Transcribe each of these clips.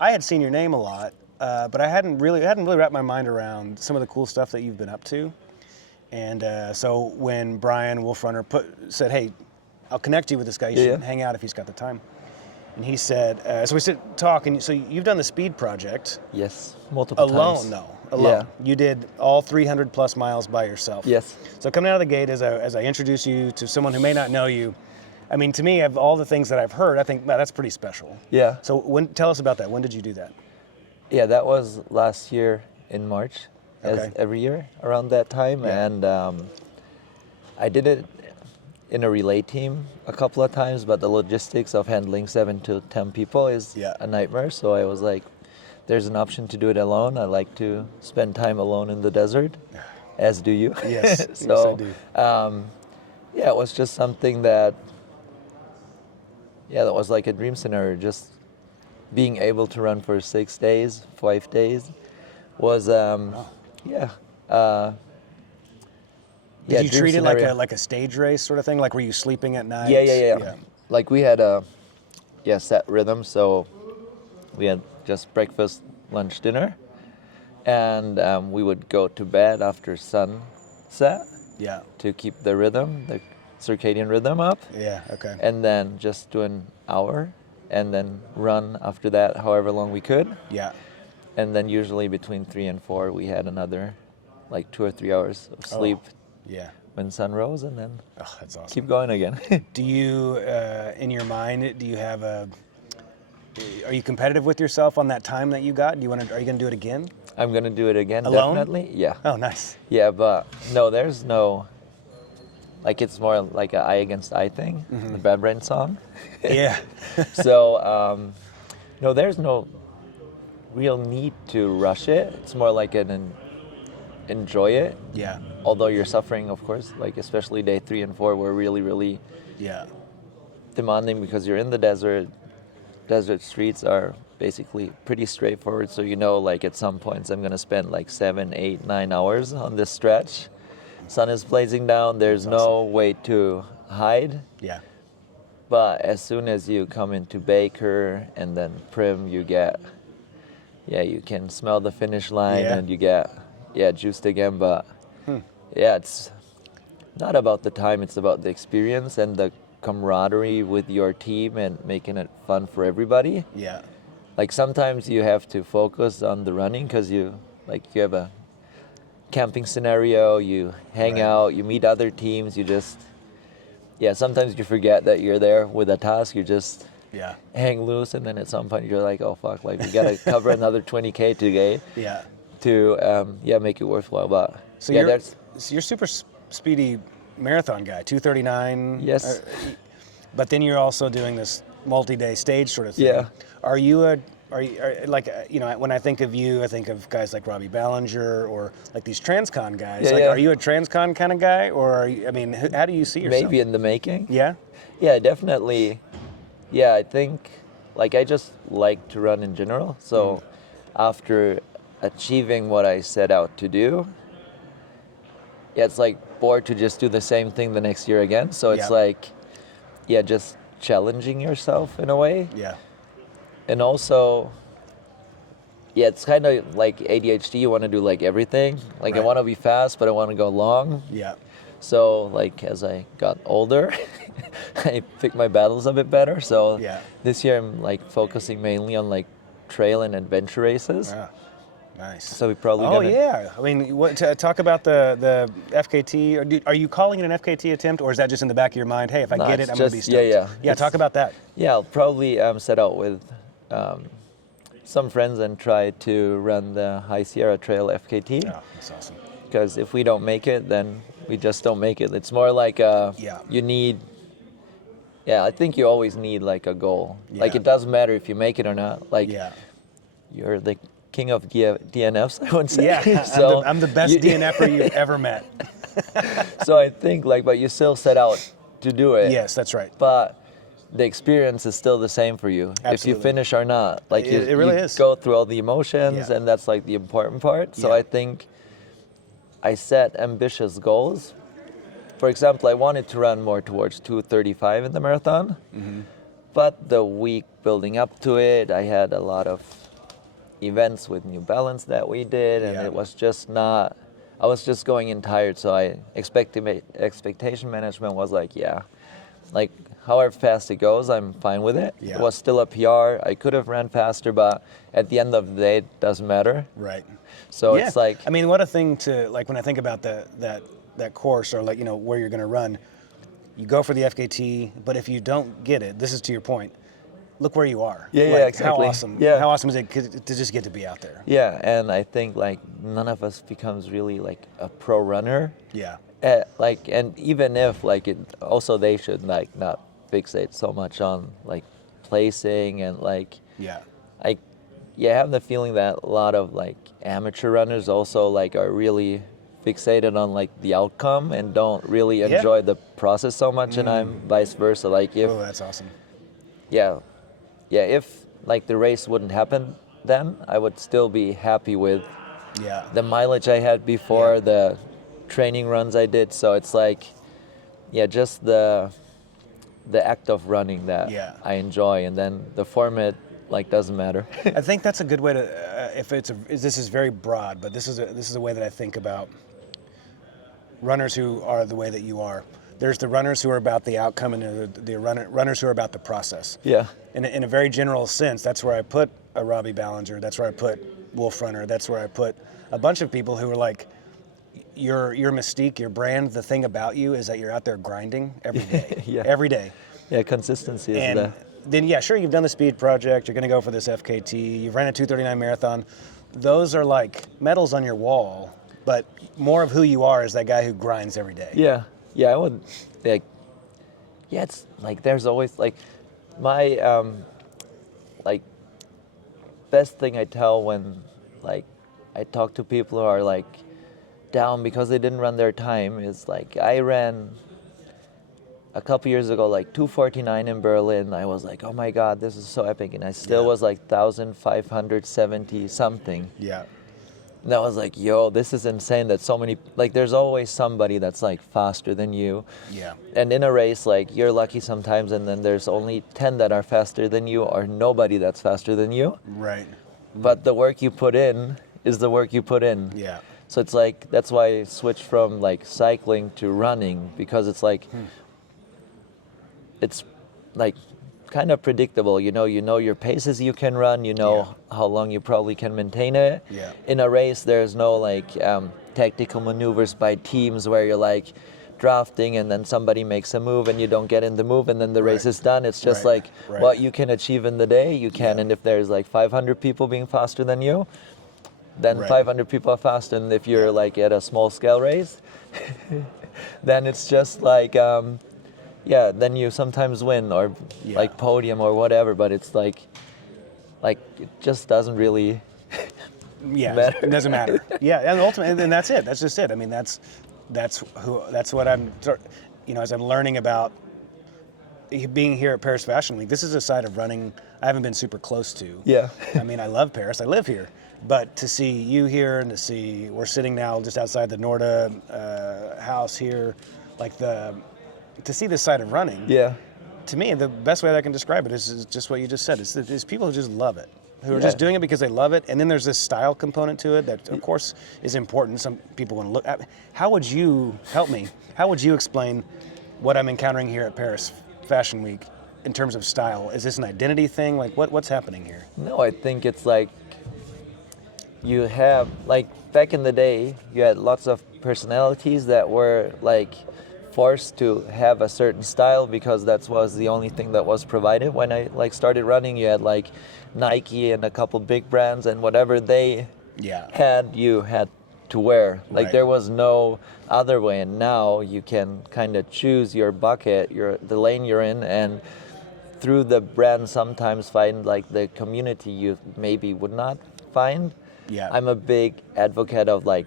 I had seen your name a lot, but I hadn't really wrapped my mind around some of the cool stuff that you've been up to. And so when Brian Wolfrunner said, "Hey, I'll connect you with this guy. You should hang out if he's got the time." And he said, so we sit talking. So you've done the speed project. Yes, multiple times. Alone. You did all 300 plus miles by yourself. Yes. So coming out of the gate, as I introduce you to someone who may not know you, I mean, to me, of all the things that I've heard, I think, wow, that's pretty special. Yeah. So tell us about that. When did you do that? Yeah, that was last year in March, as every year around that time. Yeah. And I did it in a relay team a couple of times, but the logistics of handling 7 to 10 people is a nightmare. So I was like, there's an option to do it alone. I like to spend time alone in the desert, as do you. Yes, so, yes, I do. It was just something that, that was like a dream scenario. Just being able to run for 6 days, 5 days was, Did you treat it like a stage race sort of thing? Like, were you sleeping at night? Yeah. Like, we had a set rhythm, so we had just breakfast, lunch, dinner, and we would go to bed after sunset to keep the rhythm, the circadian rhythm up. Yeah, okay. And then just do an hour, and then run after that however long we could. Yeah. And then usually between 3 and 4, we had another like 2 or 3 hours of sleep. Yeah. When sun rose, and then that's awesome. Keep going again. Do you, in your mind, do you have are you competitive with yourself on that time that you got? Are you going to do it again? I'm going to do it again, alone? Definitely. Yeah. Oh, nice. Yeah, but no, there's no, like, it's more like an eye against eye thing, the Bad Brain song. Yeah. So, no, there's no real need to rush it. It's more like enjoy it. Yeah. Although you're suffering, of course, like especially day 3 and 4 were really, really demanding because you're in the desert. Desert streets are basically pretty straightforward. So, like at some points I'm going to spend like 7, 8, 9 hours on this stretch. Sun is blazing down. There's no way to hide. Yeah. But as soon as you come into Baker and then Prim, you get, you can smell the finish line and you get, juiced again. But it's not about the time, it's about the experience and the camaraderie with your team and making it fun for everybody. Yeah. Like sometimes you have to focus on the running because you have a camping scenario, you hang out, you meet other teams, you just, sometimes you forget that you're there with a task, you just hang loose, and then at some point you're like, oh fuck, like we gotta cover another 20K today to make it worthwhile. But so you're super speedy marathon guy, 2:39. Yes. But then you're also doing this multi-day stage sort of thing. Yeah. Are you when I think of you, I think of guys like Robbie Ballinger or like these transcon guys. Are you a transcon kind of guy, or are you, how do you see yourself? Maybe in the making. Yeah. Yeah, definitely. Yeah, I think I just like to run in general. So after achieving what I set out to do, it's like bored to just do the same thing the next year again. So it's just challenging yourself in a way. Yeah. And also, it's kind of like ADHD. You want to do like everything. Like I want to be fast, but I want to go long. Yeah. So like as I got older, I picked my battles a bit better. So this year I'm like focusing mainly on like trail and adventure races. Yeah. Nice. So we probably talk about the FKT. Are you calling it an FKT attempt, or is that just in the back of your mind? Hey, if I get it, I'm going to be stoked. Yeah. Talk about that. Yeah, I'll probably set out with some friends and try to run the High Sierra Trail FKT. Oh, that's awesome. Because if we don't make it, then we just don't make it. It's more like you need. Yeah, I think you always need like a goal. Yeah. Like it doesn't matter if you make it or not. Like you're the king of DNFs, I would say. Yeah, so I'm the best DNFer you've ever met. So I think but you still set out to do it. Yes, that's right. But the experience is still the same for you. Absolutely. If you finish or not. Like it really is. Go through all the emotions and that's like the important part. So I think I set ambitious goals. For example, I wanted to run more towards 2:35 in the marathon. Mm-hmm. But the week building up to it, I had a lot of events with New Balance that we did, and Yeah. it was just not. I was just going in tired, so expectation management was like, yeah, like however fast it goes, I'm fine with it. Yeah. It was still a PR. I could have ran faster, but at the end of the day, it doesn't matter. Right. So Yeah. it's like, I mean, what a thing to, like, when I think about that course, or like, you know, where you're going to run, you go for the FKT, but if you don't get it, this is to your point, look where you are. Yeah, like, exactly. How awesome. Yeah. How awesome is it to just get to be out there? yeah, and I think like none of us becomes really like a pro runner. Yeah. Like, and even if like it, also they should like not fixate so much on like placing and like, Yeah. I have the feeling that a lot of like amateur runners also like are really fixated on like the outcome and don't really enjoy the process so much, and I'm vice versa. Like if Oh, that's awesome. if like the race wouldn't happen, then I would still be happy with Yeah. the mileage I had before, Yeah. the training runs I did. So it's like, just the act of running that Yeah. I enjoy, and then the format like doesn't matter. I think that's a good way to. This is very broad, but this is a way that I think about runners who are the way that you are. There's the runners who are about the outcome, and the runners who are about the process. Yeah. In a very general sense, that's where I put a Robbie Ballinger. That's where I put Wolf Runner. That's where I put a bunch of people who are like, your mystique, your brand. The thing about you is that you're out there grinding every day. Yeah. Every day. Yeah, consistency is And the. then, yeah, sure, you've done the speed project. You're going to go for this FKT. You've ran a 2:39 marathon. Those are like medals on your wall, but more of who you are is that guy who grinds every day. Yeah, I would like. Yeah, it's like there's always like my like best thing I tell when like I talk to people who are like down because they didn't run their time is like I ran a couple years ago like 2:49 in Berlin. I was like, oh my God, this is so epic, and I still was like 1,570 something. Yeah. And I was like, yo, this is insane that so many, like there's always somebody that's like faster than you. Yeah. And in a race, like you're lucky sometimes, and then there's only 10 that are faster than you, or nobody that's faster than you. Right. But the work you put in is the work you put in. Yeah. So it's like, that's why I switched from like cycling to running, because it's like, it's like kind of predictable. You know your paces you can run, how long you probably can maintain it. Yeah. In a race, there's no like tactical maneuvers by teams where you're like drafting and then somebody makes a move and you don't get in the move and then the race is done. It's just Right. like Right. what you can achieve in the day, you can. Yeah. And if there's like 500 people being faster than you, then Right. 500 people are fast. And if you're like at a small scale race, then it's just like, then you sometimes win or like podium or whatever, but it's like it just doesn't really matter. It doesn't matter. Yeah, and ultimately, and that's it. That's just it. I mean, that's what I'm, as I'm learning about being here at Paris Fashion Week. This is a side of running I haven't been super close to. Yeah. I mean, I love Paris. I live here. But to see you here and to see, we're sitting now just outside the Norda house here, to see this side of running. Yeah. To me, the best way that I can describe it is just what you just said. It's people who just love it, who are just doing it because they love it. And then there's this style component to it that, of course, is important. Some people want to look at. How would you help me? How would you explain what I'm encountering here at Paris Fashion Week in terms of style? Is this an identity thing? Like, what's happening here? No, I think it's like you have, like back in the day, you had lots of personalities that were like forced to have a certain style because that was the only thing that was provided. When I like started running, you had like Nike and a couple big brands, and whatever they had, you had to wear. Like Right. there was no other way. And now you can kind of choose your bucket, the lane you're in, and through the brand sometimes find like the community you maybe would not find. Yeah. I'm a big advocate of like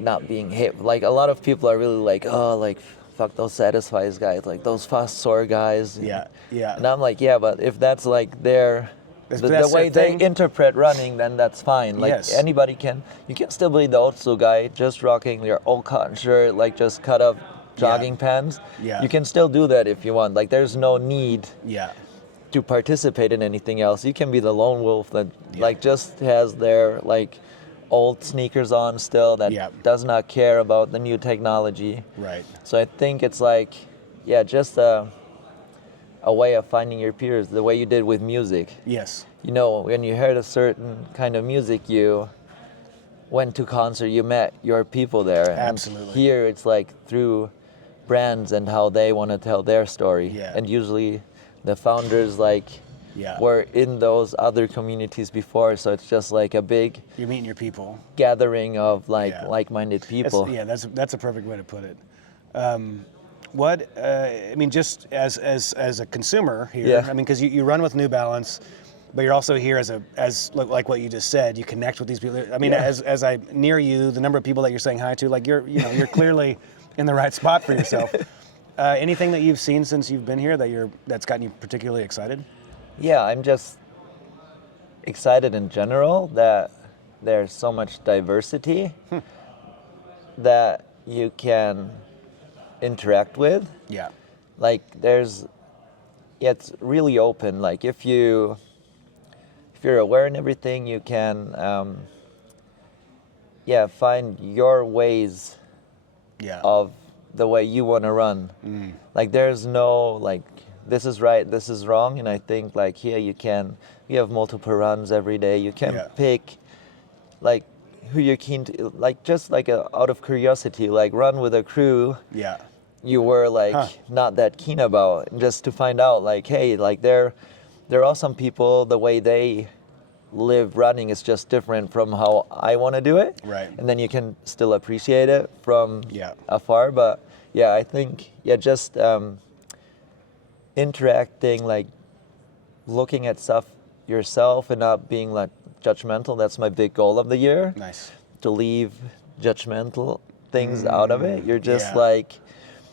not being hit. Like a lot of people are really like, oh, like fuck those satisfies guys, like those fast soar guys. Yeah, yeah. And I'm like, yeah, but if that's like the that's way their they thing. interpret running, then that's fine. Like Yes. anybody you can still be the old school guy, just rocking your old cotton shirt, like just cut up jogging pants. Yeah. You can still do that if you want. Like there's no need Yeah. to participate in anything else. You can be the lone wolf that like just has their like old sneakers on still, that does not care about the new technology. Right. So I think it's like, just a way of finding your peers, the way you did with music. Yes. You know, when you heard a certain kind of music, you went to concert, you met your people there. Absolutely. And here it's like through brands and how they want to tell their story. Yeah. And usually the founders were in those other communities before, so it's just like a big You're meeting your people. gathering of like-minded people. That's a perfect way to put it. I mean, just as a consumer here, I mean, because you run with New Balance, but you're also here as like what you just said, you connect with these people. I mean, as I near you, the number of people that you're saying hi to, like you're clearly in the right spot for yourself. Anything that you've seen since you've been here that's gotten you particularly excited? Yeah, I'm just excited in general that there's so much diversity that you can interact with. Yeah. Like it's really open. Like if you're aware and everything, you can find your ways of the way you want to run. Like there's no like this is right, this is wrong, and I think like here you have multiple runs every day. You can pick like who you're keen to, like just like out of curiosity, like run with a crew. Yeah. You were like not that keen about, and just to find out like, hey, like there are some people, the way they live running is just different from how I want to do it. Right. And then you can still appreciate it from Yeah. afar. But yeah, I think just interacting, like looking at stuff yourself and not being like judgmental. That's my big goal of the year. Nice. To leave judgmental things out of it. You're just like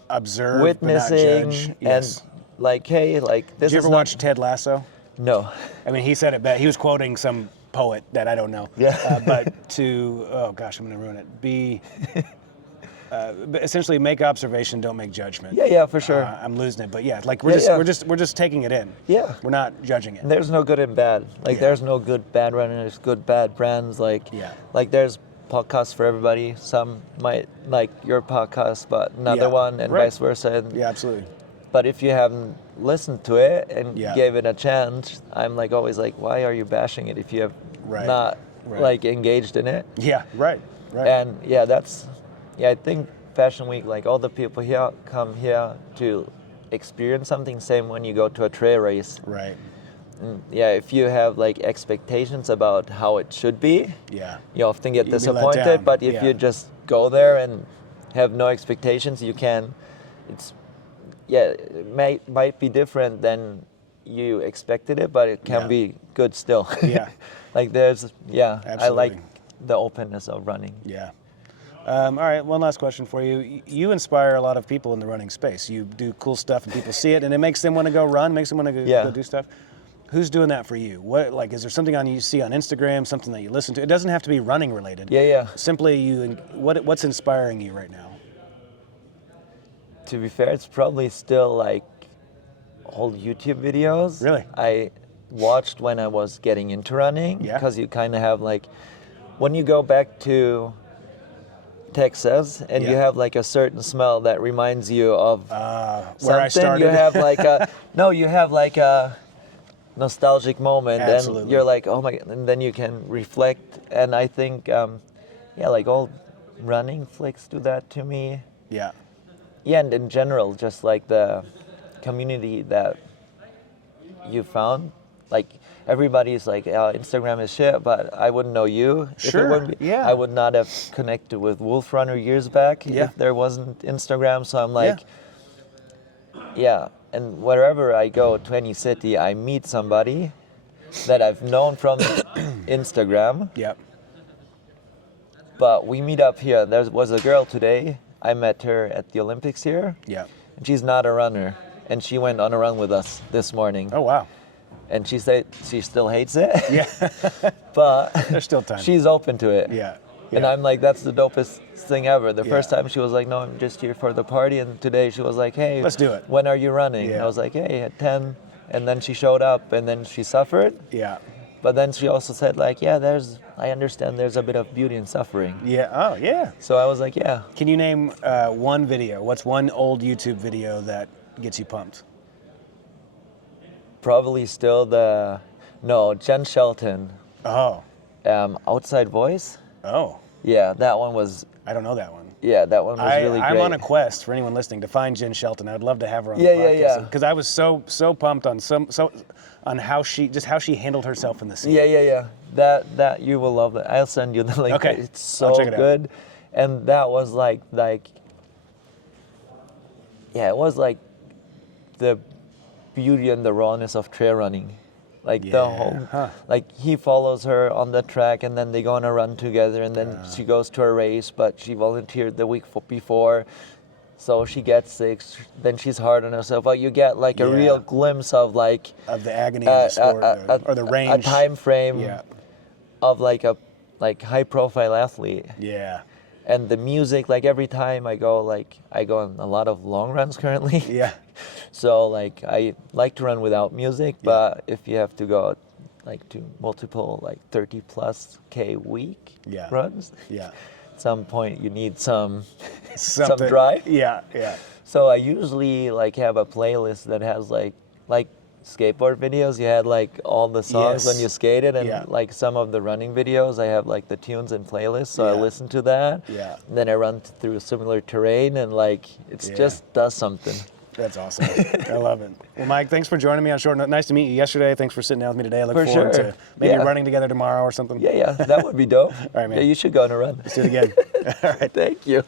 observe, witnessing, but not judge. Yes. and like, hey, like this. Did you ever watch Ted Lasso? No. I mean, he said it best. He was quoting some poet that I don't know. Yeah. But I'm going to ruin it. Essentially make observation, don't make judgment. Yeah, for sure. I'm losing it, but like we're just taking it in. Yeah. We're not judging it. And there's no good and bad. Like there's no good bad runners, good bad brands. Like there's podcasts for everybody. Some might like your podcast, but another one, and vice versa. And, absolutely. But if you haven't listened to it and gave it a chance, I'm like always like, why are you bashing it if you have not like engaged in it? Yeah, right. And I think Fashion Week, like all the people here come here to experience something. Same when you go to a trail race. Right. And if you have like expectations about how it should be, you often get disappointed. But if you just go there and have no expectations, you can. It might be different than you expected it, but it can be good still. Yeah. Like there's Absolutely. I like the openness of running. Yeah. All right, one last question for you. You inspire a lot of people in the running space. You do cool stuff and people see it and it makes them want to go run, makes them want to go do stuff. Who's doing that for you? What, like, is there something you see on Instagram, something that you listen to? It doesn't have to be running related. Yeah. Simply what's inspiring you right now? To be fair, it's probably still like old YouTube videos. Really? I watched when I was getting into running, because you kind of have like, when you go back to Texas and you have like a certain smell that reminds you of where I started. You have like a nostalgic moment. Absolutely. And you're like, oh my, and then you can reflect. And I think like old running flicks do that to me. Yeah, and in general, just like the community that you found, like everybody's like, Instagram is shit, but I wouldn't know you. If it wouldn't be, I would not have connected with Wolf Runner years back if there wasn't Instagram. So I'm like, and wherever I go to any city, I meet somebody that I've known from Instagram. Yep. But we meet up here. There was a girl today. I met her at the Olympics here. Yeah. And she's not a runner. And she went on a run with us this morning. Oh, wow. And she said she still hates it. Yeah. But there's still time. She's open to it. Yeah. And I'm like, that's the dopest thing ever. The first time she was like, no, I'm just here for the party. And today she was like, hey, let's do it. When are you running? Yeah. And I was like, hey, at 10 And then she showed up, and then she suffered. Yeah. But then she also said, like, yeah, I understand there's a bit of beauty in suffering. Yeah. Oh, yeah. So I was like, yeah. Can you name one video? What's one old YouTube video that gets you pumped? Probably still Jen Shelton, Oh. Outside Voice. Oh. Yeah, that one was, I don't know that one. yeah, that one was really great. I'm on a quest for anyone listening to find Jen Shelton. I'd love to have her on the Yeah, podcast. yeah. Because I was so pumped on how she handled herself in the scene. Yeah. That you will love that. I'll send you the link. Okay. It's so I'll check it out. good. And that was like yeah, it was like the beauty and the rawness of trail running. Like the whole, like he follows her on the track, and then they go on a run together, and then she goes to a race, but she volunteered the week before, so she gets sick. Then she's hard on herself. But you get like a real glimpse of like of the agony of the sport, or the range, a time frame Yeah. of like a high profile athlete. Yeah. And the music, like every time I go on a lot of long runs currently. Yeah. So like I like to run without music, but if you have to go like to multiple like 30+ K week runs, Yeah. at some point you need some Something. drive. Yeah. Yeah. So I usually like have a playlist that has like skateboard videos. You had like all the songs when you skated, and like some of the running videos I have like the tunes and playlists, so I listen to that. Yeah. And then I run through similar terrain, and like it just does something. That's awesome. I love it. Well, Mike, thanks for joining me on Short Note. Nice to meet you yesterday. Thanks for sitting down with me today. I look For forward sure. to maybe Yeah. running together tomorrow or something. Yeah, that would be dope. All right, man. Yeah, you should go on a run. Let's do it again. All right. Thank you.